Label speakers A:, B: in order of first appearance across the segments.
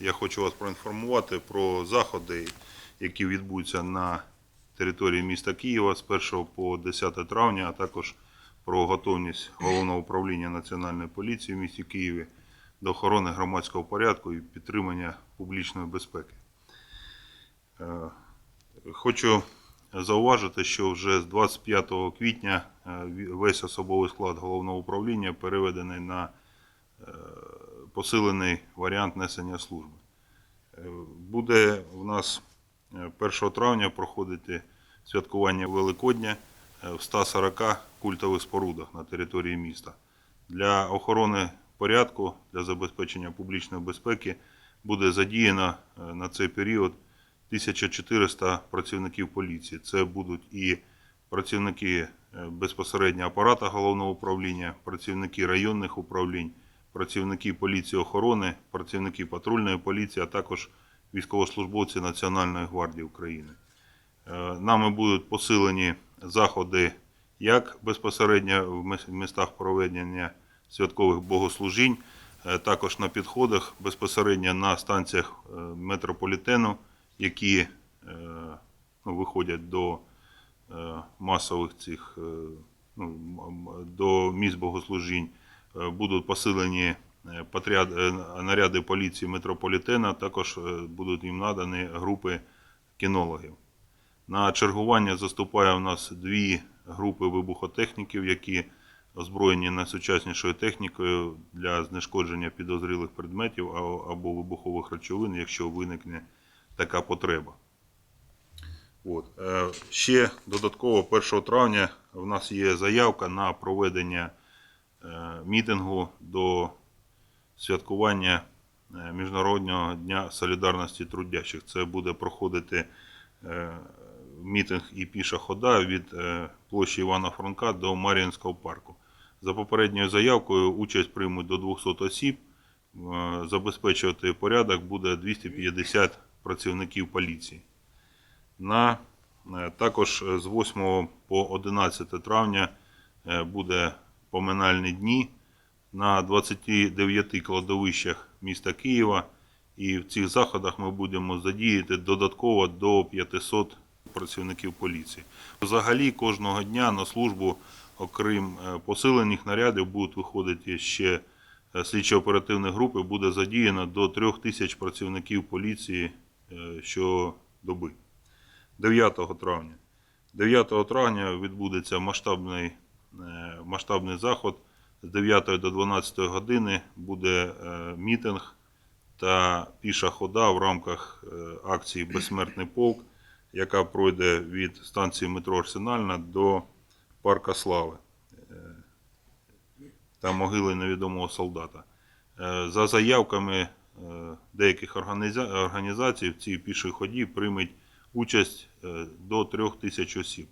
A: я хочу вас проінформувати про заходи, які відбудуться на території міста Києва з 1 по 10 травня, а також про готовність головного управління Національної поліції в місті Києві до охорони громадського порядку і підтримання публічної безпеки. Е, Хочу зауважити, що вже з 25 квітня е, весь особовий склад головного управління переведений на посилений варіант несення служби. Е, Буде в нас е, 1 травня проходити святкування Великодня е, в 140 культових спорудах на території міста. Для охорони порядку, для забезпечення публічної безпеки буде задіяно е, на цей період 1400 працівників поліції. Це будуть і працівники е, безпосередньо апарата головного управління, працівники районних управлінь, працівники поліції охорони, працівники патрульної поліції, а також військовослужбовці Національної гвардії України. Е, Нами будуть посилені заходи як безпосередньо в містах проведення святкових богослужінь, е, також на підходах безпосередньо на станціях е, метрополітену, які ну, виходять до масових цих ну, до місць богослужінь. Е, Будуть посилені е, е, наряди поліції метрополітена, також будуть їм надані групи кінологів. На чергування заступає у нас дві групи вибухотехніків, які озброєні найсучаснішою технікою для знешкодження підозрілих предметів або вибухових речовин, якщо виникне така потреба. От. Ще додатково 1 травня в нас є заявка на проведення мітингу до святкування е, Міжнародного дня солідарності трудящих. Це буде проходити е, мітинг і піша хода від е, площі Івана Франка до Мар'їнського парку. За попередньою заявкою участь приймуть до 200 осіб. Е, Забезпечувати порядок буде 250 працівників поліції. На, е, також е, з 8 по 11 травня е, буде поминальні дні на 29 кладовищах міста Києва. І в цих заходах ми будемо задіяти додатково до 500 працівників поліції. Взагалі кожного дня на службу, окрім е, посилених нарядів, будуть виходити ще е, слідчо-оперативні групи, буде задіяно до 3 тисяч працівників поліції е, щодоби. 9 травня. 9 травня відбудеться масштабний, масштабний заход. З 9 до 12 години буде е, мітинг та піша хода в рамках е, акції Безсмертний полк, яка пройде від станції метро Арсенальна до Парка Слави е, та могили невідомого солдата. Е, За заявками е, деяких організацій в цій пішій ході приймуть участь е, до 3 тисяч осіб.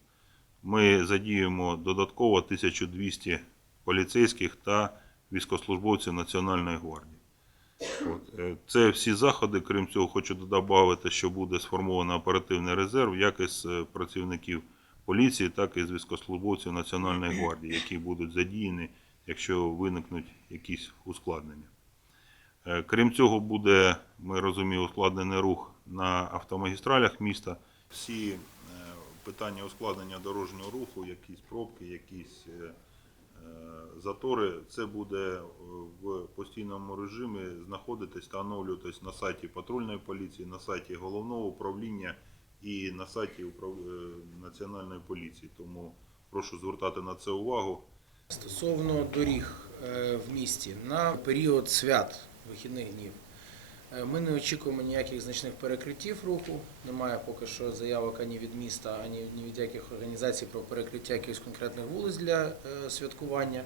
A: Ми задіємо додатково 1200 поліцейських та військовослужбовців Національної гвардії. От. е, Це всі заходи. Крім цього, хочу додати, що буде сформовано оперативний резерв як із е, працівників поліції, так і з військовослужбовців Національної гвардії, які будуть задіяні, якщо виникнуть якісь ускладнення. Е, Крім цього, буде, ми розуміємо, ускладнений рух на автомагістралях міста. Всі питання ускладнення дорожнього руху, якісь пробки, якісь е, е, затори, це буде е, в постійному режимі знаходитись та оновлюватись на сайті патрульної поліції, на сайті головного управління і на сайті Національної поліції. Тому прошу звертати на це увагу.
B: Стосовно доріг в місті на період свят вихідних днів. Е, Ми не очікуємо ніяких значних перекриттів руху. Немає поки що заявок ані від міста, ані ні від яких організацій про перекриття якихось конкретних вулиць для е, святкування.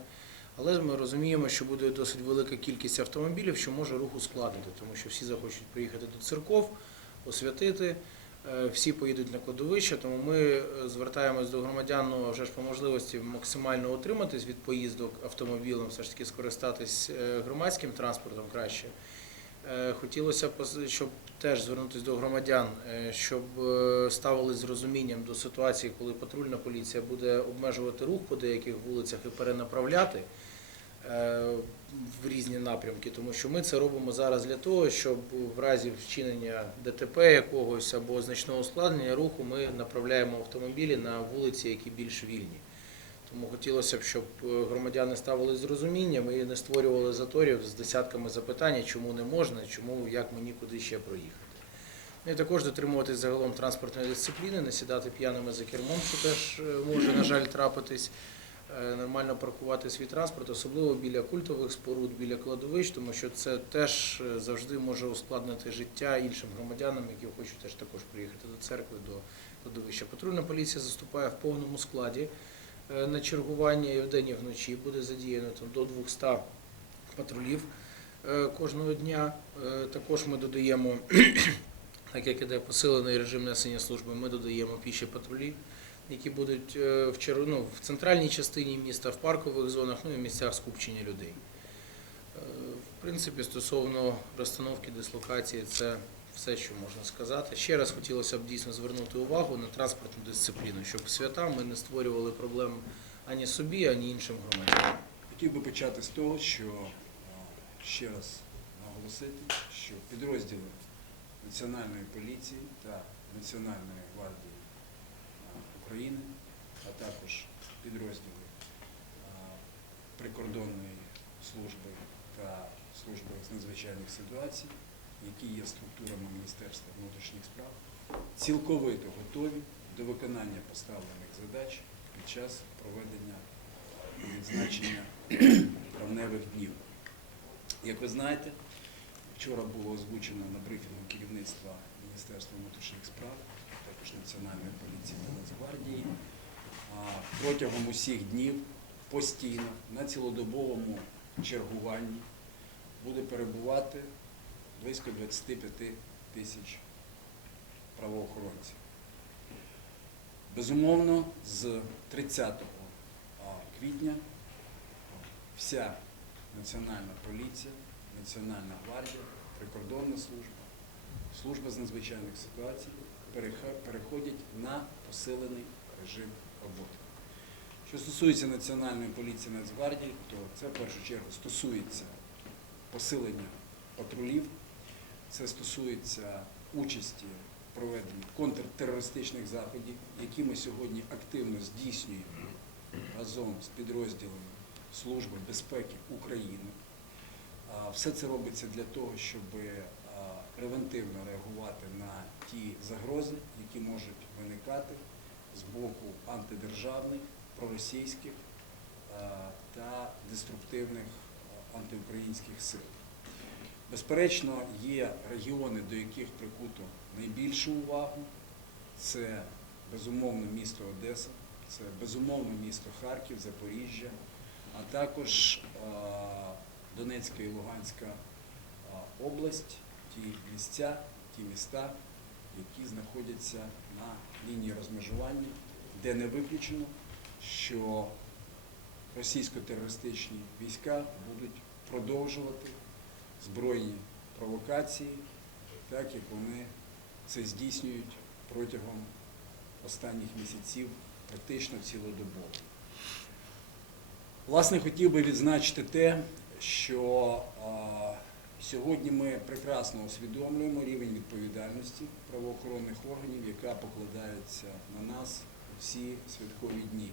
B: Але ми розуміємо, що буде досить велика кількість автомобілів, що може рух ускладнити, тому що всі захочуть приїхати до церков, освятити. Е, Всі поїдуть на кладовище, тому ми звертаємось до громадян ну, вже ж по можливості максимально утриматись від поїздок автомобілем, все ж таки скористатись громадським транспортом краще. Е, Хотілося б, щоб теж звернутися до громадян, е, щоб е, ставились з розумінням до ситуації, коли патрульна поліція буде обмежувати рух по деяких вулицях і перенаправляти. в різні напрямки, тому що ми це робимо зараз для того, щоб в разі вчинення ДТП якогось або значного ускладнення руху ми направляємо автомобілі на вулиці, які більш вільні. Тому хотілося б, щоб е, громадяни ставили з розумінням і не створювали заторів з десятками запитань, чому не можна, чому, як мені куди ще проїхати. Ну і також дотримуватись загалом транспортної дисципліни, не сідати п'яними за кермом, що теж е, може, на жаль, трапитись. Е, Нормально паркувати свій транспорт, особливо біля культових споруд, біля кладовищ, тому що це теж завжди може ускладнити життя іншим громадянам, які хочуть теж також приїхати до церкви, до кладовища. Патрульна поліція заступає в повному складі на чергування і вдень, і вночі. Буде задіяно там до 200 патрулів е, кожного дня. Е, Також ми додаємо, так як іде посилений режим несення служби, ми додаємо піші патрулі, які будуть е, в, ну, в центральній частині міста, в паркових зонах, ну і в місцях скупчення людей. Е, В принципі, стосовно розстановки дислокації, це все, що можна сказати. Ще раз хотілося б дійсно звернути увагу на транспортну дисципліну, щоб свята ми не створювали проблем ані собі, ані іншим громадянам.
C: Хотів би почати з того, що ще раз наголосити, що підрозділи Національної поліції та Національної гвардії України, а також підрозділи прикордонної служби та служби з надзвичайних ситуацій, які є структурами Міністерства внутрішніх справ, цілковито готові до виконання поставлених задач під час проведення відзначення травневих днів. Як ви знаєте, вчора було озвучено на брифінгу керівництва Міністерства внутрішніх справ, також Національної поліції та Нацгвардії. Протягом усіх днів постійно на цілодобовому чергуванні буде перебувати близько 25 тисяч правоохоронців. Безумовно, з 30 квітня вся Національна поліція, Національна гвардія, прикордонна служба, служба з надзвичайних ситуацій переходять на посилений режим роботи. Що стосується Національної поліції Нацгвардії, то це в першу чергу стосується посилення патрулів, це стосується участі в проведенні контртерористичних заходів, які ми сьогодні активно здійснюємо разом з підрозділами Служби безпеки України. Все це робиться для того, щоб превентивно реагувати на ті загрози, які можуть виникати з боку антидержавних, проросійських та деструктивних антиукраїнських сил. Безперечно, є регіони, до яких прикуто найбільшу увагу. Це безумовно місто Одеса, це безумовно місто Харків, Запоріжжя, а також Донецька і Луганська область, ті місця, ті міста, які знаходяться на лінії розмежування, де не виключено, що російсько-терористичні війська будуть продовжувати збройні провокації, так як вони це здійснюють протягом останніх місяців практично цілодобово. Власне, хотів би відзначити те, що сьогодні ми прекрасно усвідомлюємо рівень відповідальності правоохоронних органів, яка покладається на нас у ці святкові дні.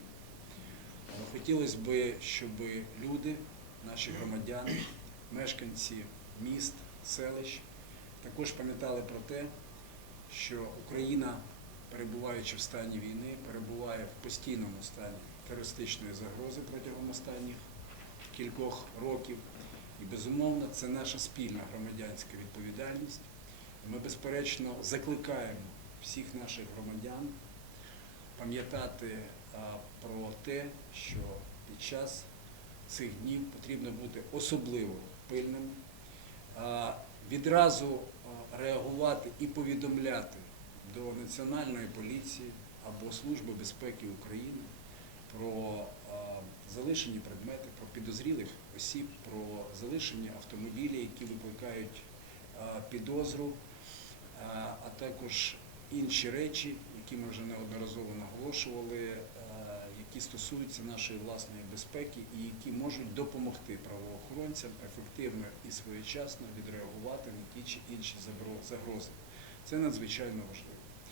C: Хотілося б, щоб люди, наші громадяни, мешканці міст, селищ, також пам'ятали про те, що Україна, перебуваючи в стані війни, перебуває в постійному стані терористичної загрози протягом останніх кількох років. І безумовно, це наша спільна громадянська відповідальність. Ми, безперечно, закликаємо всіх наших громадян пам'ятати про те, що під час цих днів потрібно бути особливо пильними, відразу реагувати і повідомляти до Національної поліції або Служби безпеки України про залишені предмети, про підозрілих осіб, про залишені автомобілі, які викликають підозру, а, також інші речі, які ми вже неодноразово наголошували, а, які стосуються нашої власної безпеки і які можуть допомогти правоохоронцям ефективно і своєчасно відреагувати на ті чи інші загрози. Це надзвичайно важливо.